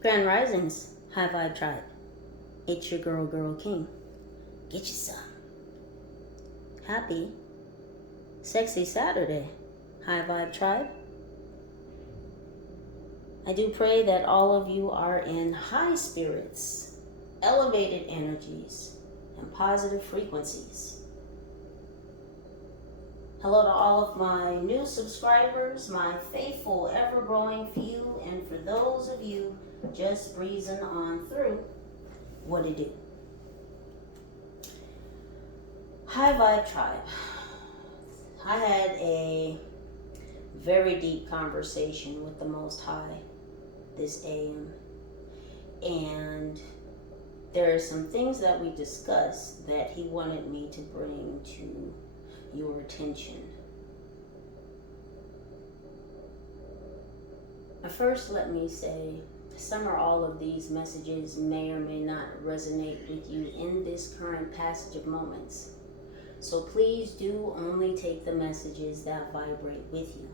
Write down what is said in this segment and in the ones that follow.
Grand Risings, High Vibe Tribe. It's your girl King. Get you some. Happy, sexy Saturday, High Vibe Tribe. I do pray that all of you are in high spirits, elevated energies, and positive frequencies. Hello to all of my new subscribers, my faithful, ever-growing few, and for those of you just breezing on through, what it do? High Vibe Tribe. I had a very deep conversation with the Most High this AM, and there are some things that we discussed that he wanted me to bring to your attention. First, let me say, some or all of these messages may or may not resonate with you in this current passage of moments. So please do only take the messages that vibrate with you.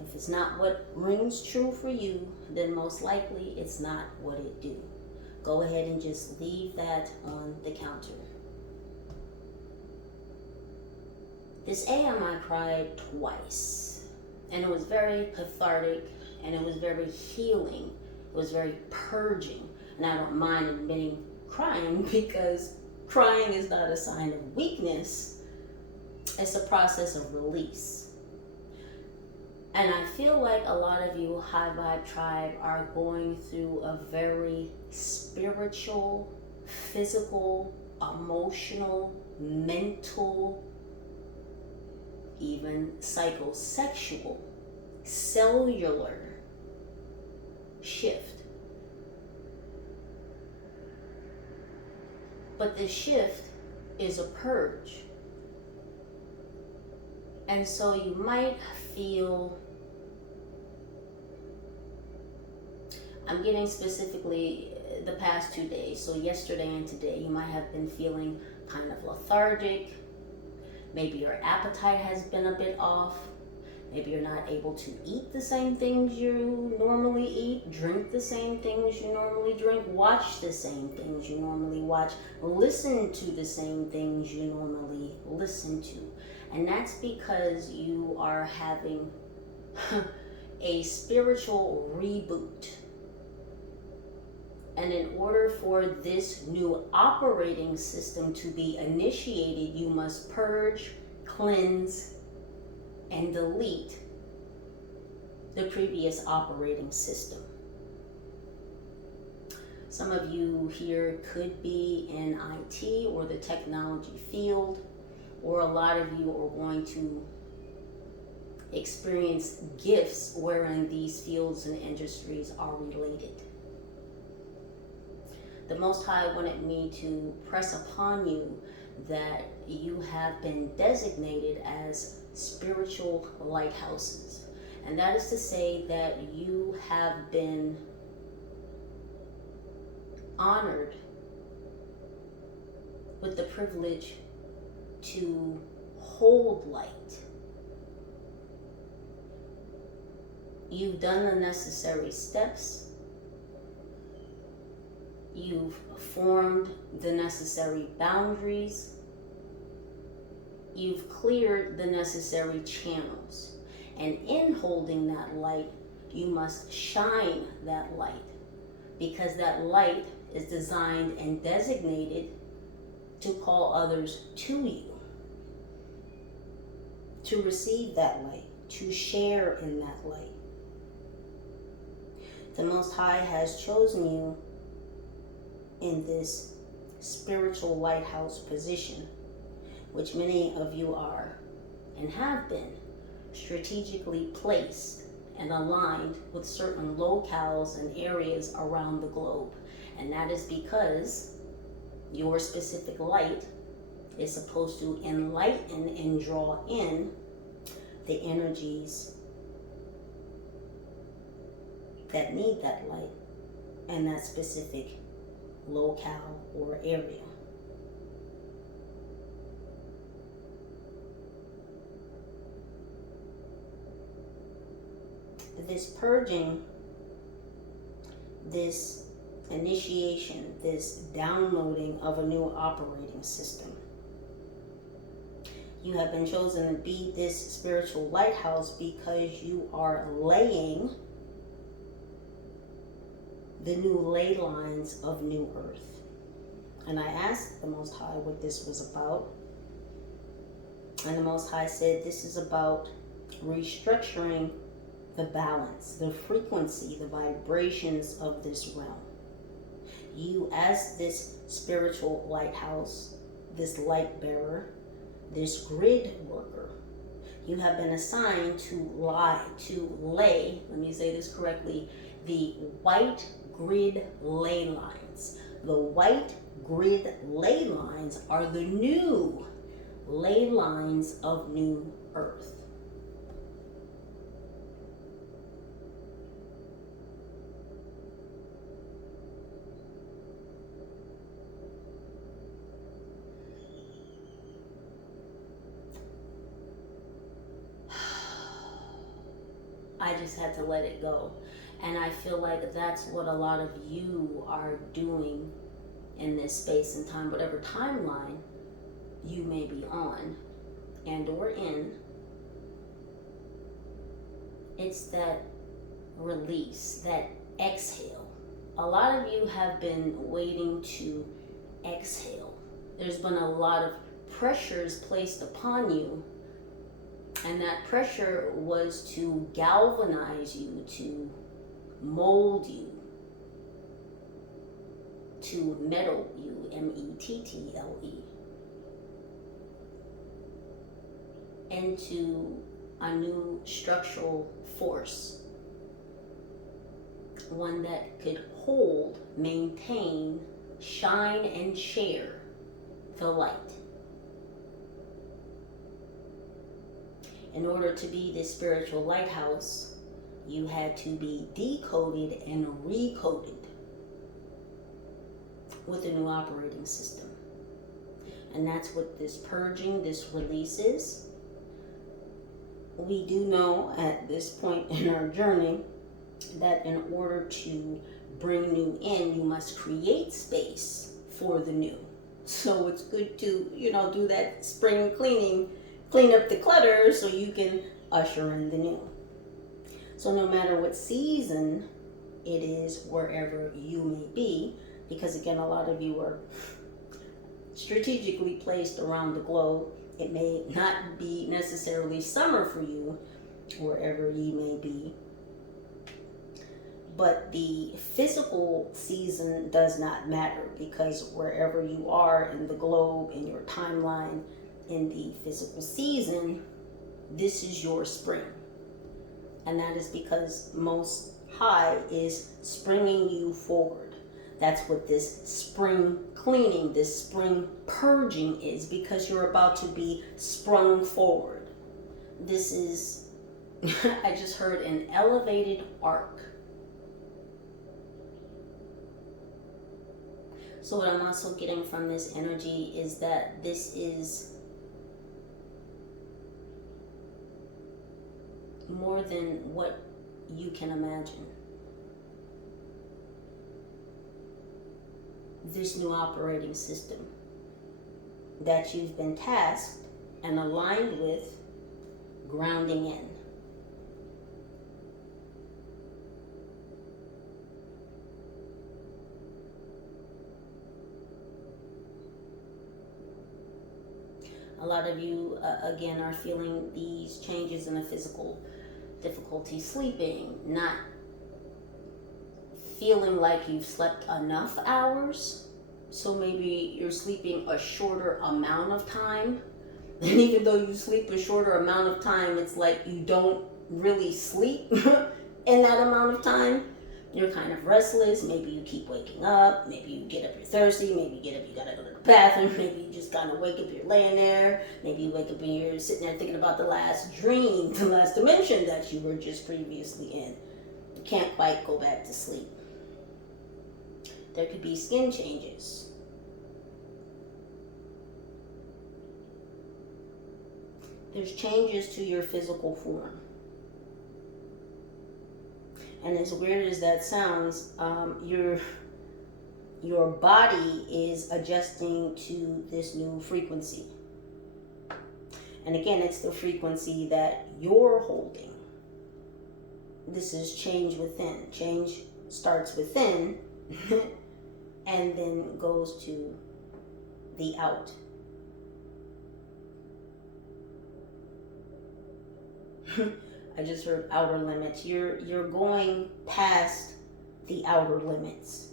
If it's not what rings true for you, then most likely it's not what it do. Go ahead and just leave that on the counter. This AM I cried twice, and it was very cathartic, and it was very healing. It was very purging, and I don't mind admitting crying because crying is not a sign of weakness. It's a process of release. And I feel like a lot of you High Vibe Tribe are going through a very spiritual, physical, emotional, mental, even psychosexual, cellular shift. But the shift is a purge. And so you might feel, I'm getting specifically the past 2 days, so yesterday and today, you might have been feeling kind of lethargic. Maybe your appetite has been a bit off. Maybe you're not able to eat the same things you normally eat, drink the same things you normally drink, watch the same things you normally watch, listen to the same things you normally listen to. And that's because you are having a spiritual reboot. And in order for this new operating system to be initiated, you must purge, cleanse, and delete the previous operating system. Some of you here could be in IT or the technology field, or a lot of you are going to experience gifts wherein these fields and industries are related. The Most High wanted me to press upon you that you have been designated as spiritual lighthouses. And that is to say that you have been honored with the privilege to hold light. You've done the necessary steps. You've formed the necessary boundaries. You've cleared the necessary channels. And in holding that light, you must shine that light, because that light is designed and designated to call others to you, to receive that light, to share in that light. The Most High has chosen you in this spiritual lighthouse position, which many of you are and have been strategically placed and aligned with certain locales and areas around the globe. And that is because your specific light is supposed to enlighten and draw in the energies that need that light and that specific locale or area. This purging this initiation, this downloading of a new operating system. You have been chosen to be this spiritual lighthouse because you are laying the new ley lines of new earth. And I asked the Most High what this was about. And the Most High said this is about restructuring the balance, the frequency, the vibrations of this realm. You, as this spiritual lighthouse, this light bearer, this grid worker, you have been assigned to lay, let me say this correctly, the white grid ley lines. The white grid ley lines are the new ley lines of new earth. I just had to let it go. And I feel like that's what a lot of you are doing in this space and time, whatever timeline you may be on and or in. It's that release, that exhale. A lot of you have been waiting to exhale. There's been a lot of pressures placed upon you, and that pressure was to galvanize you, to mold you, to mettle you, M-E-T-T-L-E, into a new structural force, one that could hold, maintain, shine, and share the light. In order to be this spiritual lighthouse, you had to be decoded and recoded with a new operating system. And that's what this purging, this release is. We do know at this point in our journey that in order to bring new in, you must create space for the new. So it's good to, do that spring cleaning, clean up the clutter so you can usher in the new. So no matter what season it is, wherever you may be, because again, a lot of you are strategically placed around the globe. It may not be necessarily summer for you, wherever you may be. But the physical season does not matter, because wherever you are in the globe, in your timeline, in the physical season, this is your spring. And that is because Most High is springing you forward. That's what this spring cleaning, this spring purging is, because you're about to be sprung forward. This is, I just heard, an elevated arc. So what I'm also getting from this energy is that this is more than what you can imagine. This new operating system that you've been tasked and aligned with grounding in. A lot of you, again, are feeling these changes in the physical, difficulty sleeping, not feeling like you've slept enough hours. So maybe you're sleeping a shorter amount of time. And even though you sleep a shorter amount of time, it's like you don't really sleep in that amount of time. You're kind of restless. Maybe you keep waking up. Maybe you get up, you're thirsty. Maybe you get up, you gotta go to the bathroom. Maybe you just kind of wake up, you're laying there. Maybe you wake up and you're sitting there thinking about the last dream, the last dimension that you were just previously in. You can't quite go back to sleep. There could be skin changes. There's changes to your physical form. And as weird as that sounds, your body is adjusting to this new frequency. And again, it's the frequency that you're holding. This is change within. Change starts within and then goes to the out. I just heard outer limits. You're going past the outer limits.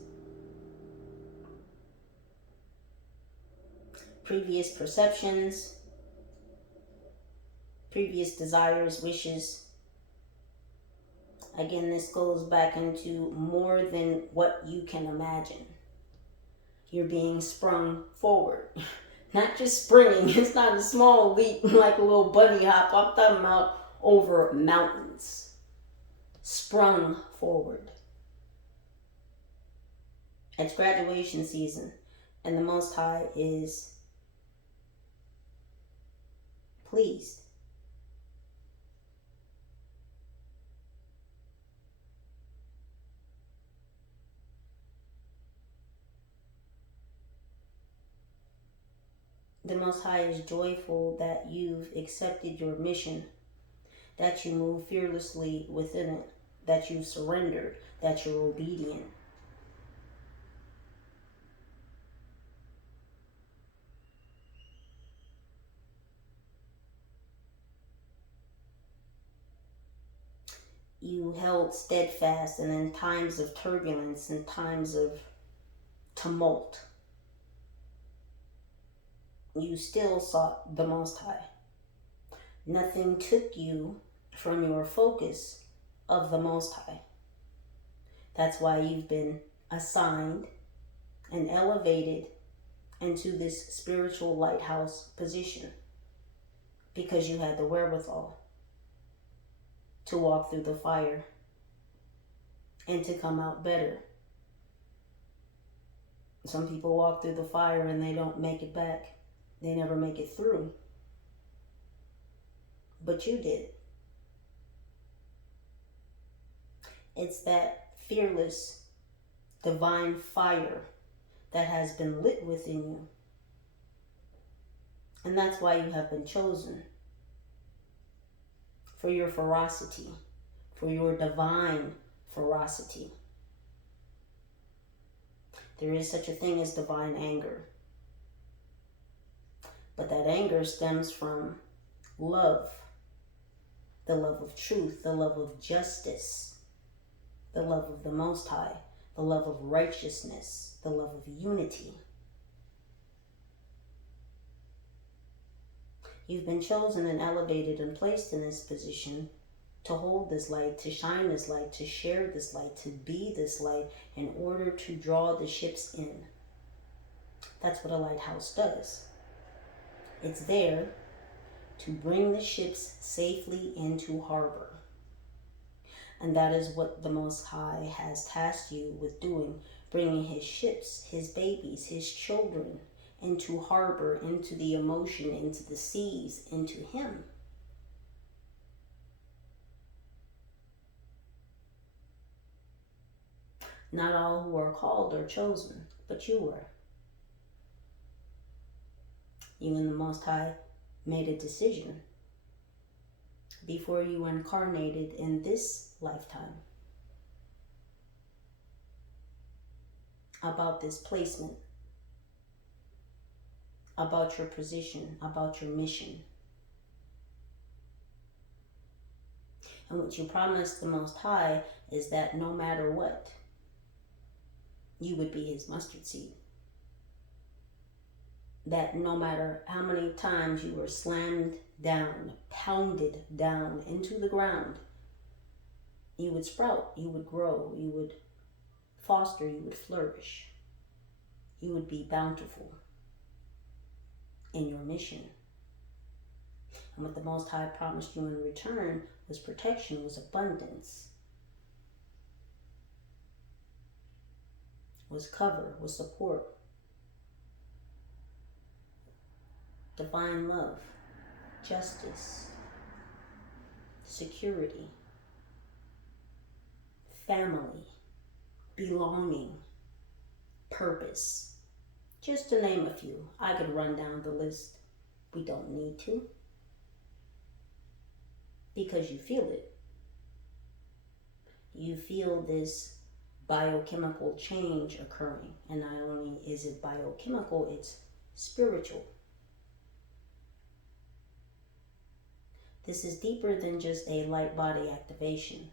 Previous perceptions, previous desires, wishes. Again, this goes back into more than what you can imagine. You're being sprung forward. Not just springing. It's not a small leap like a little bunny hop. I'm talking about over mountains. Sprung forward. It's graduation season, and the Most High is pleased. The Most High is joyful that you've accepted your mission, that you move fearlessly within it, that you've surrendered, that you're obedient. You held steadfast, and in times of turbulence, in times of tumult, you still sought the Most High. Nothing took you from your focus of the Most High. That's why you've been assigned and elevated into this spiritual lighthouse position, because you had the wherewithal to walk through the fire and to come out better. Some people walk through the fire and they don't make it back. They never make it through. But you did. It's that fearless, divine fire that has been lit within you. And that's why you have been chosen. For your ferocity, for your divine ferocity. There is such a thing as divine anger. But that anger stems from love. The love of truth, the love of justice, the love of the Most High, the love of righteousness, the love of unity. You've been chosen and elevated and placed in this position to hold this light, to shine this light, to share this light, to be this light in order to draw the ships in. That's what a lighthouse does. It's there to bring the ships safely into harbor. And that is what the Most High has tasked you with doing, bringing his ships, his babies, his children into harbor, into the emotion, into the seas, into him. Not all who are called are chosen, but you were. You and the Most High made a decision before you incarnated in this lifetime about this placement, about your position, about your mission. And what you promised the Most High is that no matter what, you would be his mustard seed. That no matter how many times you were slammed down, pounded down into the ground, you would sprout, you would grow, you would foster, you would flourish. You would be bountiful in your mission. And what the Most High promised you in return was protection, was abundance, was cover, was support, divine love, justice, security, family, belonging, purpose. Just to name a few. I could run down the list. We don't need to. Because you feel it. You feel this biochemical change occurring. And not only is it biochemical, it's spiritual. This is deeper than just a light body activation.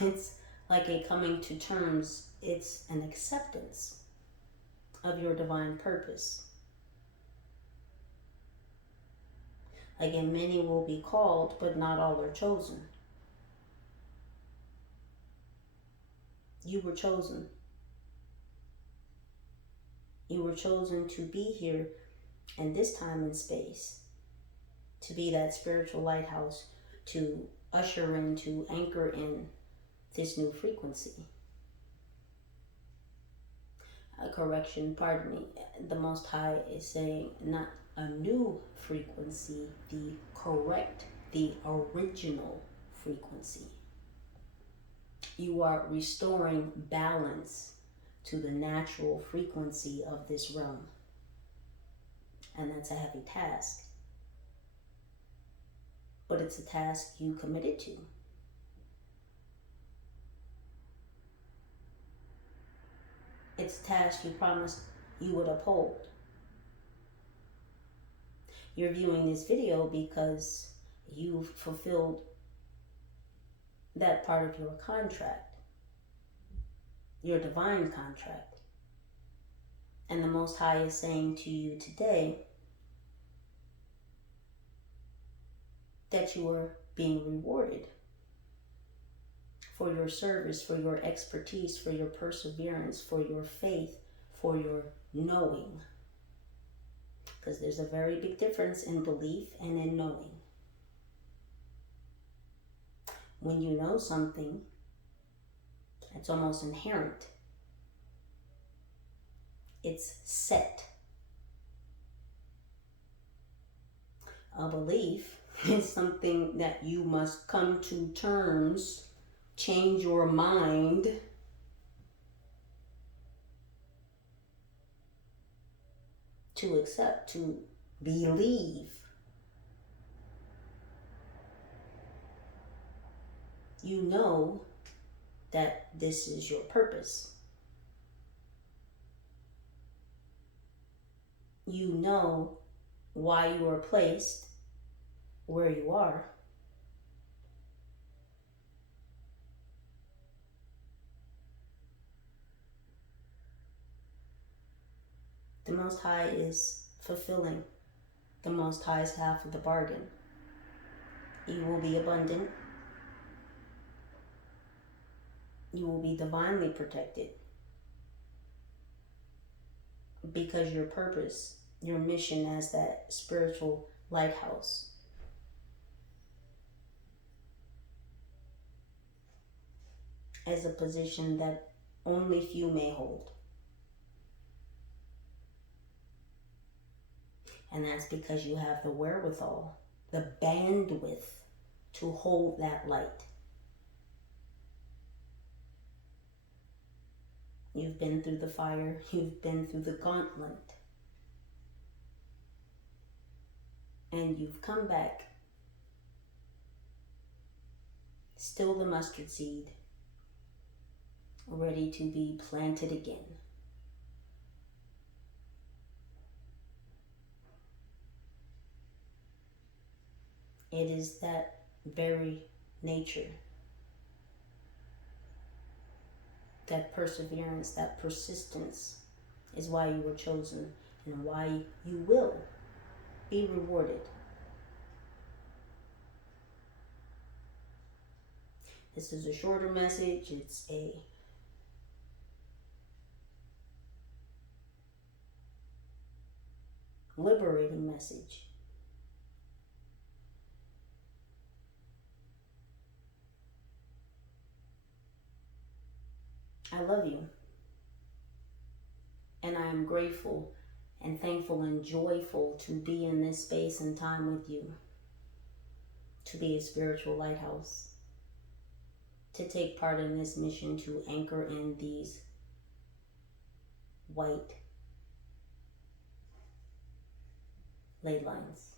It's like a coming to terms. It's an acceptance of your divine purpose. Again, many will be called, but not all are chosen. You were chosen. You were chosen to be here in this time and space, to be that spiritual lighthouse, to usher in, to anchor in this new frequency. Correction, pardon me. The Most High is saying not a new frequency, the correct, the original frequency. You are restoring balance to the natural frequency of this realm. And that's a heavy task. But it's a task you committed to. It's a task you promised you would uphold. You're viewing this video because you've fulfilled that part of your contract, your divine contract. And the Most High is saying to you today that you are being rewarded for your service, for your expertise, for your perseverance, for your faith, for your knowing. Because there's a very big difference in belief and in knowing. When you know something, it's almost inherent. It's set. A belief is something that you must come to terms, change your mind, to accept, to believe. You know that this is your purpose. You know why you are placed where you are. The Most High is fulfilling the Most High's half of the bargain. You will be abundant. You will be divinely protected. Because your purpose, your mission as that spiritual lighthouse, as a position that only few may hold. And that's because you have the wherewithal, the bandwidth to hold that light. You've been through the fire, you've been through the gauntlet, and you've come back, still the mustard seed, ready to be planted again. It is that very nature, that perseverance, that persistence is why you were chosen and why you will be rewarded. This is a shorter message. It's a liberating message. I love you. And I am grateful and thankful and joyful to be in this space and time with you. to be a spiritual lighthouse, to take part in this mission to anchor in these white ley lines.